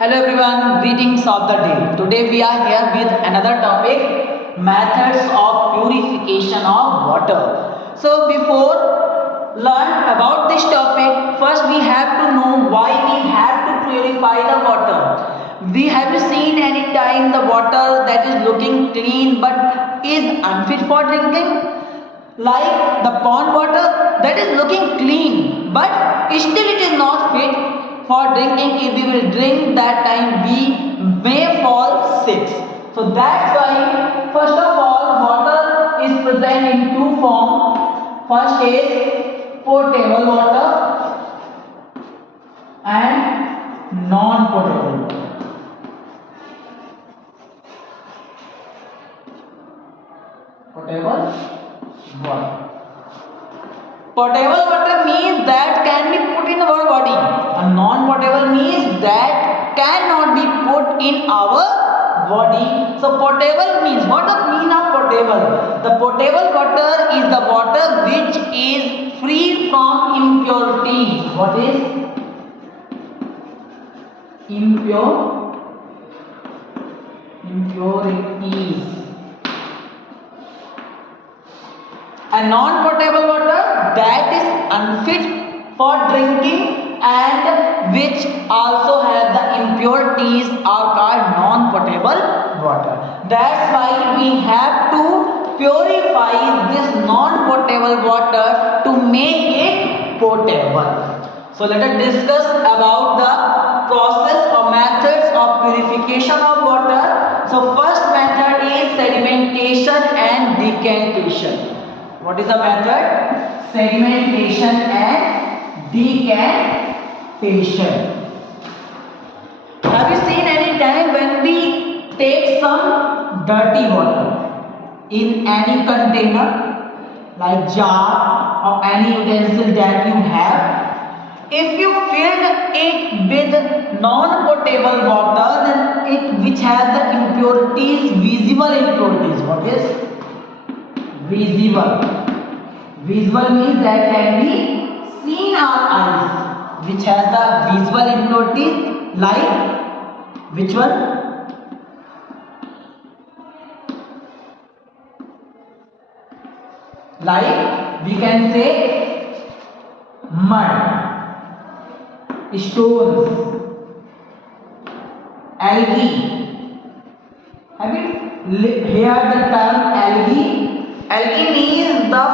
Hello everyone, greetings of the day. Today we are here with another topic, methods of purification of water. So before learn about this topic, first we have to know why we have to purify the water. We have seen any time the water that is looking clean but is unfit for drinking, like the pond water that is looking clean but still it is not fit for drinking. If we will drink that time we may fall sick. So that's why first of all water is present in two forms. First is potable water and non-potable water. Potable water. Potable water means that can be put in our body, and non-potable means that cannot be put in our body. So potable means, what the mean of potable? The potable water is the water which is free from impurities. What is impurities? A non-potable water that is unfit for drinking and which also have the impurities are called non-potable water. That's why we have to purify this non-potable water to make it potable. So let us discuss about the process or methods of purification of water. So first method is sedimentation and decantation. What is the method? Sedimentation and decantation. Have you seen any time when we take some dirty water in any container like jar or any utensil that you have? If you filled it with non-potable water, then it which has the impurities, visible impurities. What is visible? Visible means that can be seen our eyes, which has the visible impurities like which one? Like we can say mud, stones, algae. Have you heard the term algae? Algae means the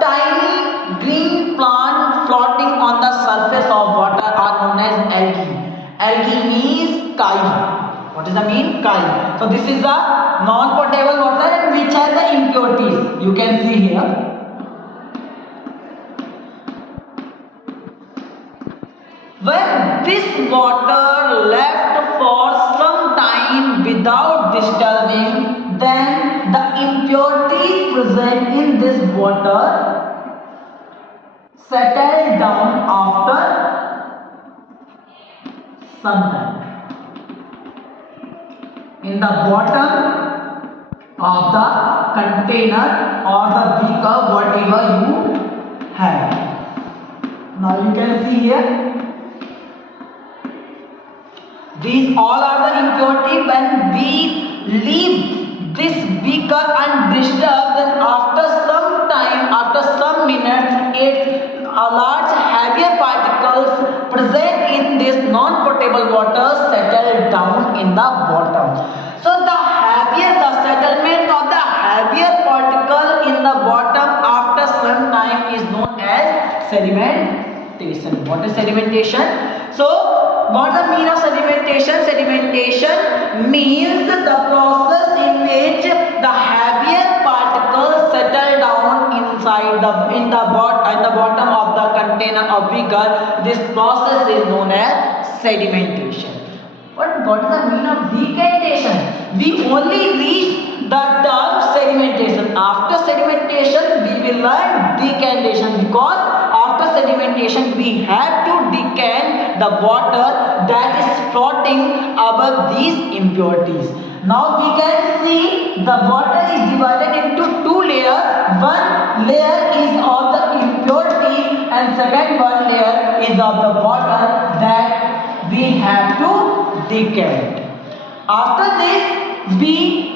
tiny green plant floating on the surface of water are known as algae. Algae means chyme. What does that mean? Chyme. So this is the non-potable water and which has the impurities. You can see here. When this water left for some time without disturbing, then the impurities present in this water settle down after some time. In the bottom of the container or the beaker, whatever you have. Now you can see here. These all are the impurity. When we leave this beaker undisturbed, then after some time, after some minutes, it a large heavier particles present in this non-potable water settle down in the bottom. So the heavier the settlement of the heavier particle in the bottom after some time is known as sedimentation. What is sedimentation? So what is the meaning of sedimentation? Sedimentation means the process in which the heavier particles settle down inside in the bottom of the container or beaker. This process is known as sedimentation. What is the meaning of decantation? We only reach the term sedimentation. After sedimentation, we will learn decantation, because after sedimentation we have to decant the water that is floating above these impurities. Now we can see the water is divided into two layers. One layer is of the impurity and second one layer is of the water that we have to decant. After this, we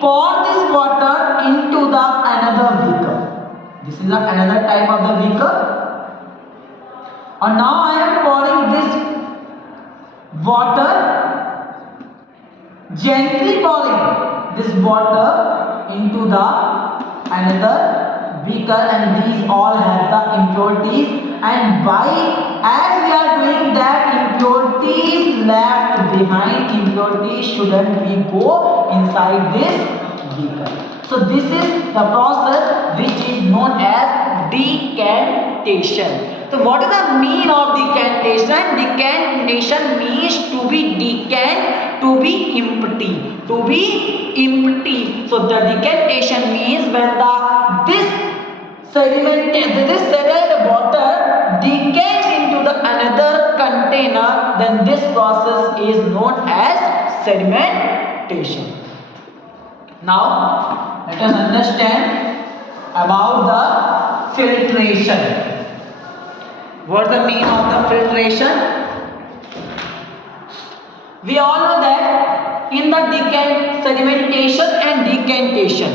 pour this water into the another beaker. This is another type of the beaker. And now I am pouring this water, gently pouring this water into the another beaker, and these all have the impurities. And why? As we are doing that, impurities left behind, impurities shouldn't be go inside this beaker. So this is the process which is known as decantation. So what is the mean of decantation? Decantation means to be decant, to be empty, to be empty. So the decantation means when this settled water decants into the another container, then this process is known as sedimentation. Now let us understand about the filtration. What is the meaning of the filtration? We all know that in the sedimentation and decantation,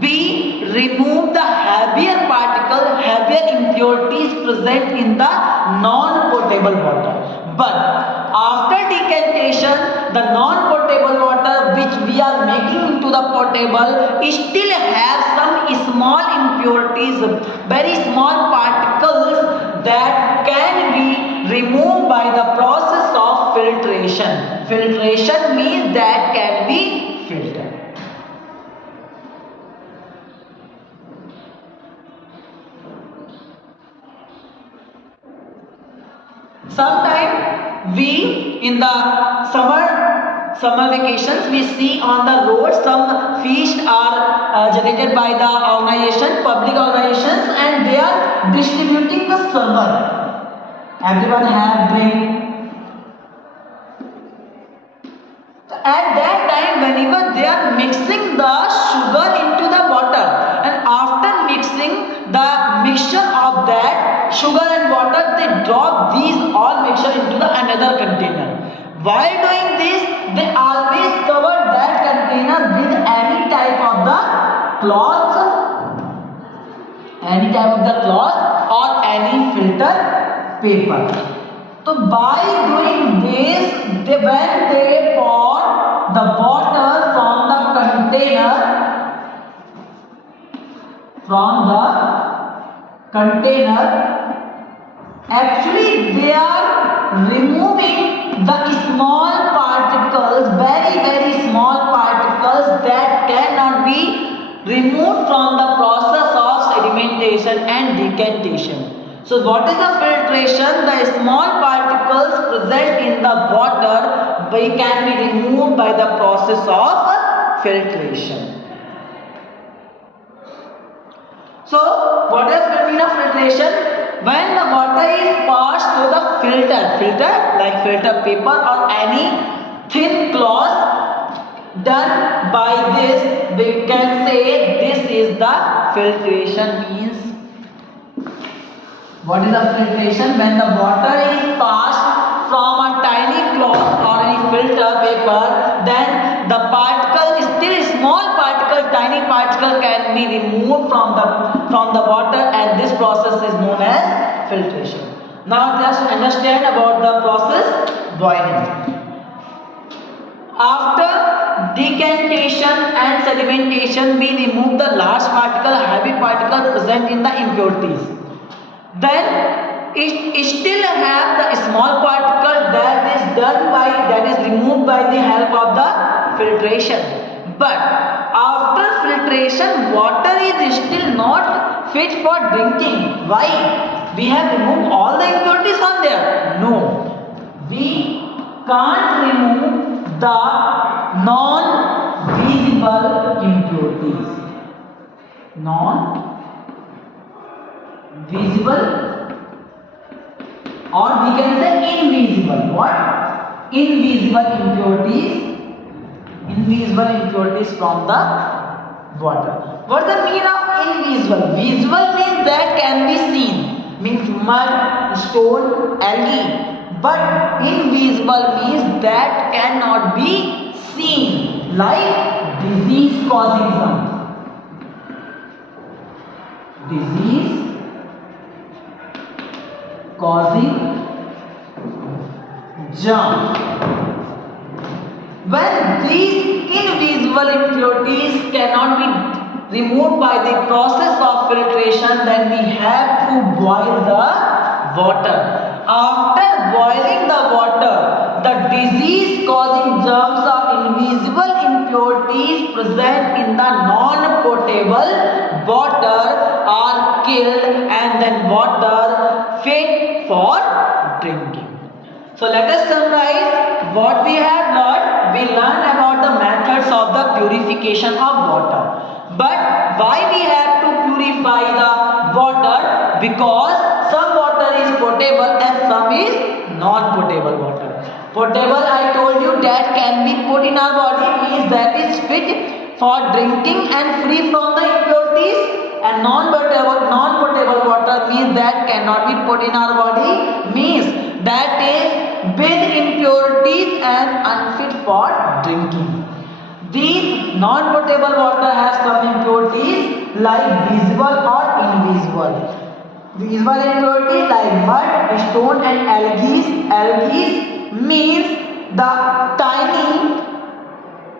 we remove the heavier particle, heavier impurities present in the non-potable water. But after decantation, the non-potable water which we are making into the potable still have some small impurities, very small particles that can be removed by the process of filtration. Filtration means that can be filtered. Sometimes we in the summer vacations we see on the road some feasts are generated by the public organizations, and they are distributing the summer. Everyone have drink. At that time, whenever they are mixing the sugar into the water, and after mixing the mixture of that sugar and water, they drop these all mixture into the another container. While doing this, they always cover that container with any type of the cloth, or any filter paper. So by doing this, when they pour the water from the container, actually they are removing the small particles, very small particles that cannot be removed from the process of sedimentation and decantation. So what is the filtration? The small particles present in the water can be removed by the process of filtration. So what is the meaning of filtration? When the water is passed through the filter like filter paper or any thin cloth done by this, we can say this is the filtration means. What is the filtration? When the water is passed from a tiny cloth or any filter paper, then the particle, still small particle, tiny particle can be removed from the water, and this process is known as filtration. Now just understand about the process boiling. After decantation and sedimentation, we remove the large particle, heavy particle present in the impurities. Then it still have the small particle that is removed by the help of the filtration. But after filtration, water is still not fit for drinking. Why? We have removed all the impurities on there? No. We can't remove the non-visible impurities. Non-visible, or we can say invisible. What? Invisible impurities from the water. What is the meaning of invisible? Visible means that can be seen, means mud, stone, algae. but invisible means that cannot be seen, like disease causing germs. When these invisible impurities cannot be removed by the process of filtration, then we have to boil the water. After boiling the water, the disease causing germs or invisible impurities present in the non-potable water are killed, and then water fit for drinking. So let us summarize what we have learned. We learned about the methods of the purification of water. But why we have to purify the water? Because some water is potable and some is non-potable water. Potable, I told you, that can be put in our body, means that is fit for drinking and free from the impurities. And non-potable water means that cannot be put in our body, means that is with impurities and unfit for drinking. These non-potable water has some impurities like visible or invisible. Visible impurities like mud, stone and algae. Algae means the tiny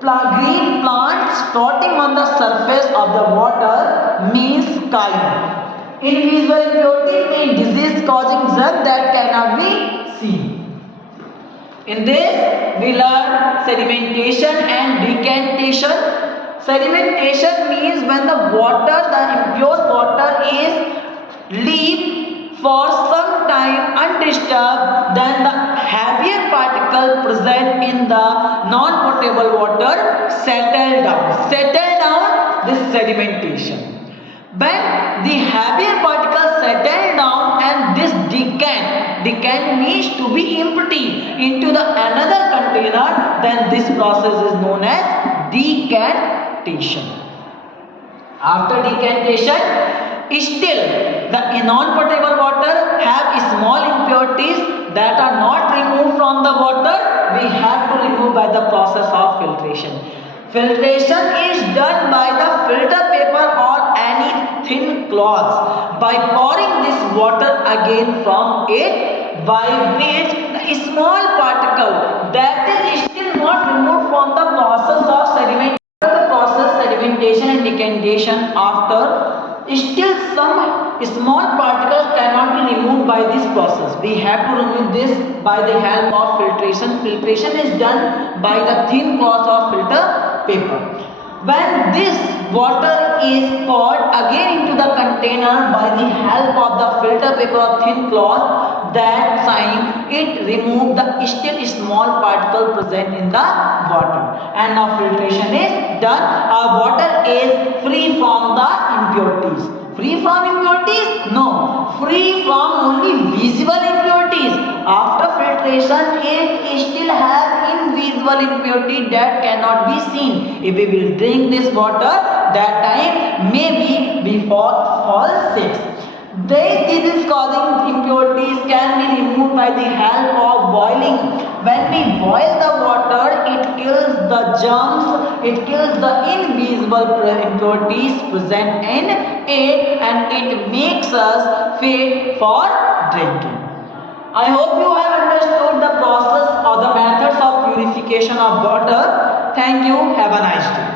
green plants floating on the surface of the water, means chyme. Invisible impurity means disease causing germ that cannot be seen. In this we learn sedimentation and decantation. Sedimentation means when the water, the impure water is leave for some time undisturbed, then the heavier particle present in the non-potable water settle down. This sedimentation. When the heavier particles settle down and this decant means to be empty into the another container, then this process is known as decantation. After decantation, still the non-potable water have small impurities that are not removed from the water. We have to remove by the process of filtration. Filtration is done by the filter paper or any thin cloths by pouring this water again from it, by which the small particle that is still not removed from the process of sedimentation. The process sedimentation and decantation, after still some small particles cannot be removed by this process. We have to remove this by the help of filtration. Filtration is done by the thin cloth of filter paper. When this water is poured again into the container by the help of the filter paper or thin cloth, that time it removes the still small particle present in the water, and now filtration is done. Our water is free from the impurities. Free from impurities? No. Free from only visible impurities. After filtration, it still has invisible impurity that cannot be seen. If we will drink this water, that time maybe we fall sick. These disease causing impurities can be removed by the help of boiling. When we boil the water, it kills the germs, it kills the invisible impurities present in it, and it makes us fit for drinking. I hope you have understood the process or the methods of purification of water. Thank you. Have a nice day.